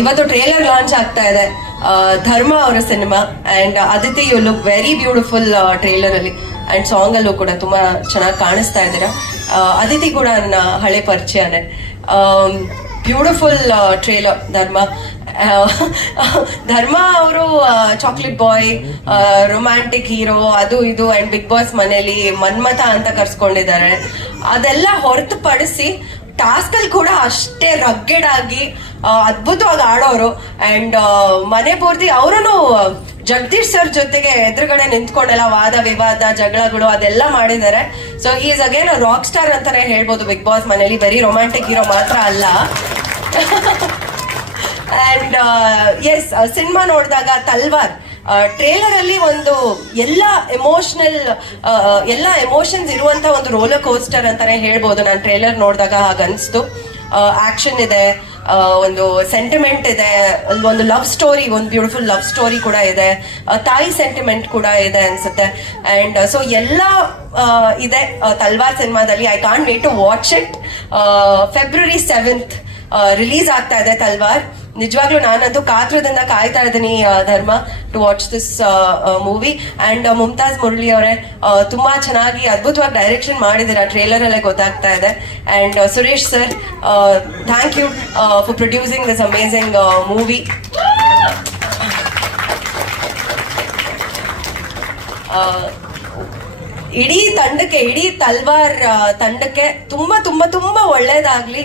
ಇವತ್ತು trailer launch ಆಗ್ತಾ ಇದೆ. ಧರ್ಮ ಅವರ cinema and Aditi you look very beautiful trailer ಅಲ್ಲಿ. ಅಂಡ್ ಸಾಂಗ್ ಅಲ್ಲೂ ಕೂಡ ತುಂಬಾ ಚೆನ್ನಾಗಿ ಕಾಣಿಸ್ತಾ ಇದ್ದೀರಾ. ಅದಿತಿ ಕೂಡ ನನ್ನ ಹಳೆ ಪರಿಚಯನೇ. ಬ್ಯೂಟಿಫುಲ್ ಟ್ರೇಲರ್ ಧರ್ಮ. ಧರ್ಮ ಅವರು ಚಾಕ್ಲೇಟ್ ಬಾಯ್ ರೊಮ್ಯಾಂಟಿಕ್ ಹೀರೋ ಅದು ಇದು ಅಂಡ್ ಬಿಗ್ ಬಾಸ್ ಮನೇಲಿ ಮನ್ಮಥ ಅಂತ ಕರ್ಸ್ಕೊಂಡಿದ್ದಾರೆ. ಅದೆಲ್ಲ ಹೊರತುಪಡಿಸಿ ಟಾಸ್ಕ್ ಅಲ್ಲಿ ಕೂಡ ಅಷ್ಟೇ ರಗ್ಗೆಡ್ ಆಗಿ ಅದ್ಭುತವಾಗಿ ಆಡೋರು. ಅಂಡ್ ಮನೆ ಪೂರ್ತಿ ಅವರೂ ಜಗದೀಶ್ ಸರ್ ಜೊತೆಗೆ ಎದುರುಗಡೆ ನಿಂತ್ಕೊಂಡೆಲ್ಲ ವಾದ, ವಿವಾದ, ಜಗಳಗಳು ಅದೆಲ್ಲ ಮಾಡಿದ್ದಾರೆ. So is again rock star ಅಂತಾನೆ ಹೇಳ್ಬೋದು ಬಿಗ್ ಬಾಸ್ ಮನೇಲಿ. ಬರೀ ರೊಮ್ಯಾಂಟಿಕ್ ಹೀರೋ ಮಾತ್ರ ಅಲ್ಲ. ಅಂಡ್ ಎಸ್ ಸಿನಿಮಾ ನೋಡಿದಾಗ ತಲ್ವಾರ್. ಟ್ರೇಲರ್ ಅಲ್ಲಿ ಒಂದು ಎಲ್ಲ ಎಮೋಷನಲ್ ಎಲ್ಲ ಎಮೋಷನ್ಸ್ ಇರುವಂತ ಒಂದು ರೋಲರ್ ಕೋಸ್ಟರ್ ಅಂತಾನೆ ಹೇಳ್ಬೋದು. ನಾನು ಟ್ರೇಲರ್ ನೋಡಿದಾಗ ಹಾಗನ್ಸ್ತು. ಆಕ್ಷನ್ ಇದೆ ಒಂದು ಸೆಂಟಿಮೆಂಟ್ ಇದೆ ಒಂದು ಲವ್ ಸ್ಟೋರಿ ಒಂದು ಬ್ಯೂಟಿಫುಲ್ ಲವ್ ಸ್ಟೋರಿ ಕೂಡ ಇದೆ. ತಾಯಿ ಸೆಂಟಿಮೆಂಟ್ ಕೂಡ ಇದೆ ಅನ್ಸುತ್ತೆ. ಅಂಡ್ ಸೊ ಎಲ್ಲ ಇದೆ ತಲ್ವಾರ್ ಸಿನಿಮಾದಲ್ಲಿ. I can't wait to watch it February seventh release ಆಗ್ತಾ ಇದೆ ತಲ್ವಾರ್. ನಿಜವಾಗ್ಲೂ ನಾನಂತೂ ಕಾತ್ರದಿಂದ ಕಾಯ್ತಾ ಇದ್ದೀನಿ Dharma to watch this movie and Mumtaz Murali ಅವರೇ ತುಂಬಾ ಚೆನ್ನಾಗಿ ಅದ್ಭುತವಾಗಿ ಡೈರೆಕ್ಷನ್ ಮಾಡಿದ್ದೀರಾ ಟ್ರೇಲರ್ ಅಲ್ಲೇ ಗೊತ್ತಾಗ್ತಾ ಇದೆ. And Suresh sir thank you for producing this amazing movie ಇಡೀ ತಂಡಕ್ಕೆ, ಇಡೀ ತಲ್ವಾರ್ ತಂಡಕ್ಕೆ ತುಂಬಾ ತುಂಬಾ ತುಂಬಾ ಒಳ್ಳೇದಾಗ್ಲಿ.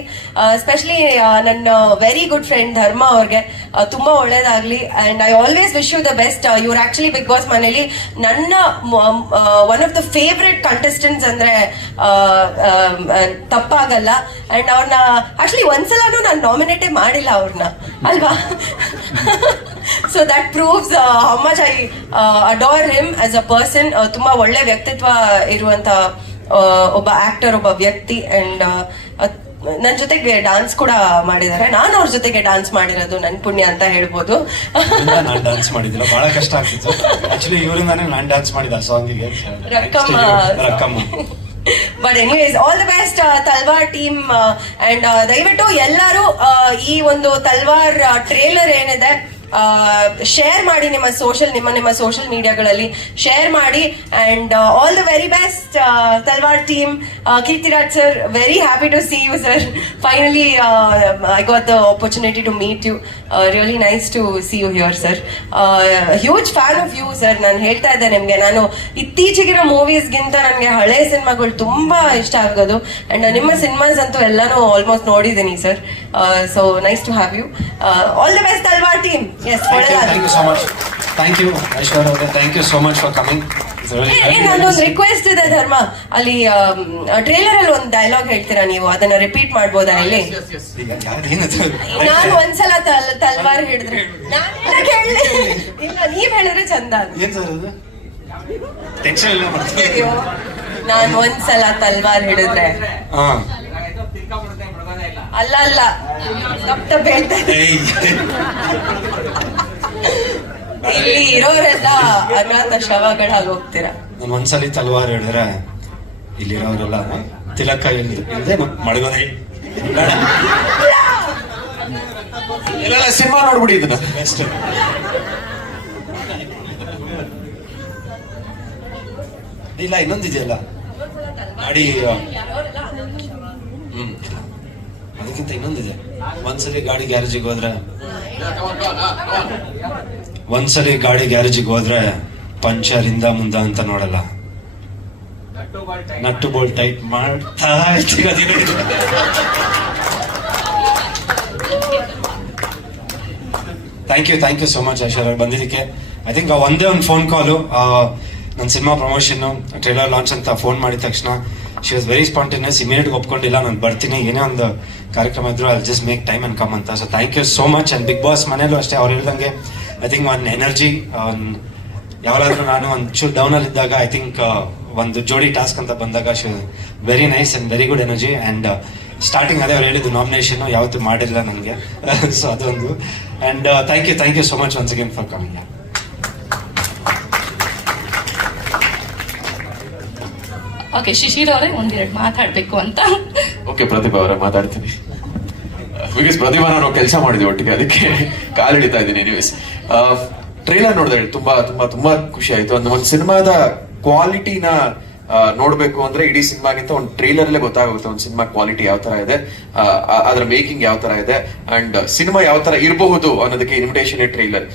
ಎಸ್ಪೆಷಲಿ ನನ್ನ ವೆರಿ ಗುಡ್ ಫ್ರೆಂಡ್ ಧರ್ಮ ಅವ್ರಿಗೆ ತುಂಬಾ ಒಳ್ಳೇದಾಗ್ಲಿ. And I always wish you the best ಇವ್ರು ಆಕ್ಚುಲಿ ಬಿಗ್ ಬಾಸ್ ಮನೇಲಿ. ನನ್ನ one of the favourite contestants ಅಂದ್ರೆ ತಪ್ಪಾಗಲ್ಲ. ಅಂಡ್ ಅವ್ರನ್ನ ಆಕ್ಚುಲಿ ಒಂದ್ಸಲನೂ ನಾನು ನಾಮಿನೇಟೇ ಮಾಡಿಲ್ಲ ಅವ್ರನ್ನ ಅಲ್ವಾ? So that proves how much I adore him as a person ತುಂಬಾ ಒಳ್ಳೆ ವ್ಯಕ್ತಿತ್ವ ಇರುವಂತ ಒಬ್ಬ ಆಕ್ಟರ್ ಒಬ್ಬ ವ್ಯಕ್ತಿ ಅಂಡ್ ನನ್ನ ಜೊತೆಗೆ ಡಾನ್ಸ್ ಕೂಡ ಮಾಡಿದ್ದಾರೆ. ನಾನು ಅವ್ರ ಜೊತೆಗೆ ಡಾನ್ಸ್ ಮಾಡಿರೋದು ನನ್ ಪುಣ್ಯ ಅಂತ ಹೇಳ್ಬೋದು. ನಾನು ಡಾನ್ಸ್ ಮಾಡಿದಿಲ್ಲ ಬಹಳ ಕಷ್ಟ ಆಗ್ತಿತ್ತು. ಆಕ್ಚುಲಿ ಇವರಿಂದಾನೇ ನಾನು ಡಾನ್ಸ್ ಮಾಡಿದ ಸಾಂಗಿಗೆ Rakkamma Rakkamma. But anyways all the best Talwar team and ದಯವಿಟ್ಟು ಎಲ್ಲರೂ ಈ ಒಂದು ತಲ್ವಾರ್ ಟ್ರೇಲರ್ ಏನಿದೆ ಶೇರ್ ಮಾಡಿ ನಿಮ್ಮ ಸೋಷಿಯಲ್ ನಿಮ್ಮ ನಿಮ್ಮ ಸೋಷಿಯಲ್ ಮೀಡಿಯಾಗಳಲ್ಲಿ ಶೇರ್ ಮಾಡಿ and all the very best Talwar team Keerthiraj sir very happy to see you sir finally I got the opportunity to meet you really nice to see you here sir huge fan of you sir ನಾನು ಹೇಳ್ತಾ ಇದ್ದೆ ನಿಮ್ಗೆ. ನಾನು ಇತ್ತೀಚೆಗಿನ ಮೂವೀಸ್ಗಿಂತ ನನಗೆ ಹಳೆ ಸಿನಿಮಾಗಳು ತುಂಬಾ ಇಷ್ಟ ಆಗೋದು. ಅಂಡ್ ನಿಮ್ಮ ಸಿನಿಮಾಸ್ ಅಂತೂ ಎಲ್ಲಾನು ಆಲ್ಮೋಸ್ಟ್ ನೋಡಿದ್ದೀನಿ sir so nice to have you all the best Talwar team thank you so much thank you Aishwarya ಅವರೇ thank you so much for coming ನಂದೊಂದು ರಿಕ್ವೆಸ್ಟ್ ಇದೆ ಧರ್ಮ. ಅಲ್ಲಿ ಟ್ರೇಲರ್ ಅಲ್ಲಿ ಒಂದು ಡೈಲಾಗ್ ಹೇಳ್ತೀರಾ ನೀವು? ಅದನ್ನ ರಿಪೀಟ್ ಮಾಡ್ಬೋದಾ ಇಲ್ಲಿ? ನಾನು ಒಂದ್ಸಲ ತಲ್ ತಲ್ವಾರ್ ಹಿಡಿದ್ರೆ. ಇಲ್ಲ ನೀವ್ ಹೇಳಿದ್ರೆ ಚಂದ ನಾನು ಒಂದ್ಸಲ ತಲ್ವಾರ್ ಹಿಡಿದ್ರೆ. ಹಾ. ಅಲ್ಲ ಅಲ್ಲ. ಇದ್ದೀನಿ. ಏಯ್. ಇಲ್ಲಿ ಇರೋರೆಲ್ಲ ಅನಾಥ ಶವಗಳಾಗಿ ಹೋಗ್ತೀರಾ ನಾನು ಒಂದ್ಸಲಿ ತಲವಾರ್ ಹೇಳಿದ್ರೆ ಇಲ್ಲಿರೋರೆಲ್ಲ ತಿಲಕ ಇಲ್ಲದೆ ಮಡಗೋದೆ ಇಲ್ಲ ಸಿನಿಮಾ ನೋಡ್ಬಿಡಿ ಇದನ್ನ. ಬೆಸ್ಟ್ ಇಲ್ಲ ಇನ್ನೊಂದಿದೆಯಲ್ಲ? ಅಡಿ ಹ್ಮ್. ಅದಕ್ಕಿಂತ ಇನ್ನೊಂದಿದೆ. ಒಂದ್ಸಲಿ ಗಾಡಿ ಗ್ಯಾರೇಜಿಗೆ ಹೋದ್ರೆ ಒಂದ್ಸಲಿ ಗಾಡಿ ಗ್ಯಾರೇಜಿಗೆ ಹೋದ್ರೆ ಪಂಚರ್ ಇಂದ ಮುಂದ ಅಂತ ನೋಡಲ್ಲ. ನಟ್ಟು ಬೋಲ್ ಟೈಟ್ ಮಾಡ್ತಾ ಇರ್ತೀವಿ thank you thank you so much Aishwarya ಬಂದಿದ್ದಕ್ಕೆ. ಐ ಥಿಂಕ್ ಒಂದೇ ಒಂದು ಫೋನ್ ಕಾಲು ನನ್ನ ಸಿನಿಮಾ ಪ್ರಮೋಷನ್ ಟ್ರೈಲರ್ ಲಾಂಚ್ ಅಂತ ಫೋನ್ ಮಾಡಿದ ತಕ್ಷಣ she was very spontaneous immediate ಒಪ್ಕೊಂಡಿಲ್ಲ, ನಾನು ಬರ್ತೀನಿ, ಏನೇ ಒಂದು ಕಾರ್ಯಕ್ರಮ ಇದ್ರು I just make time and come ಅಂತ. So thank you so much and Bigg Boss ಮನೇಲೂ ಅಷ್ಟೇ, ಅವ್ರು ಹೇಳ್ದಂಗೆ ಐ ಥಿಂಕ್ ಒಂದು ಎನರ್ಜಿ ಯಾವಾಗಾದ್ರೂ ನಾನು ಒಂಚೂರು ಡೌನಲ್ಲಿ ಇದ್ದಾಗ ಐ ಥಿಂಕ್ ಒಂದು ಜೋಡಿ ಟಾಸ್ಕ್ ಅಂತ ಬಂದಾಗ she very nice and very good energy and starting ಅದೇ ಅವ್ರು ಹೇಳಿದ್ದು ನಾಮಿನೇಷನ್ ಯಾವತ್ತೂ ಮಾಡಿಲ್ಲ ನನಗೆ. ಸೊ ಅದೊಂದು. And thank you thank you so much once again for coming okay, Shishir ಅವರೇ ಒಂದೆರಡು ಮಾತಾಡ್ಬೇಕು ಅಂತ. ಓಕೆ ಪ್ರತಿಭಾ ಅವರೇ, ಮಾತಾಡ್ತೀನಿ. ಬಿಕಾಸ್ ಪ್ರತಿಭಾ ನಾನು ಕೆಲಸ ಮಾಡಿದ್ವಿ ಒಟ್ಟಿಗೆ, ಅದಕ್ಕೆ ಕಾಲು ಹಿಡಿತಾ ಇದ್ದೀನಿ ಎನಿವೇಸ್ ಟ್ರೈಲರ್ ನೋಡಿದ್ರೆ ತುಂಬಾ ತುಂಬಾ ತುಂಬಾ ಖುಷಿ ಆಯ್ತು. ಒಂದು ಒಂದು ಸಿನಿಮಾದ ಕ್ವಾಲಿಟಿನ ನೋಡ್ಬೇಕು ಅಂದ್ರೆ ಇಡೀ ಸಿನಿಮಾಗಿಂತ ಒಂದು ಟ್ರೈಲರ್ ಅಲ್ಲೇ ಗೊತ್ತಾಗುತ್ತೆ ಒಂದು ಸಿನಿಮಾ ಕ್ವಾಲಿಟಿ ಯಾವ ತರ ಇದೆ ಅದ್ರ ಮೇಕಿಂಗ್ ಯಾವ ತರ ಇದೆ ಅಂಡ್ ಸಿನಿಮಾ ಯಾವ ತರ ಇರಬಹುದು ಅನ್ನೋದಕ್ಕೆ ಇನ್ವಿಟೇಷನ್ ಟ್ರೈಲರ್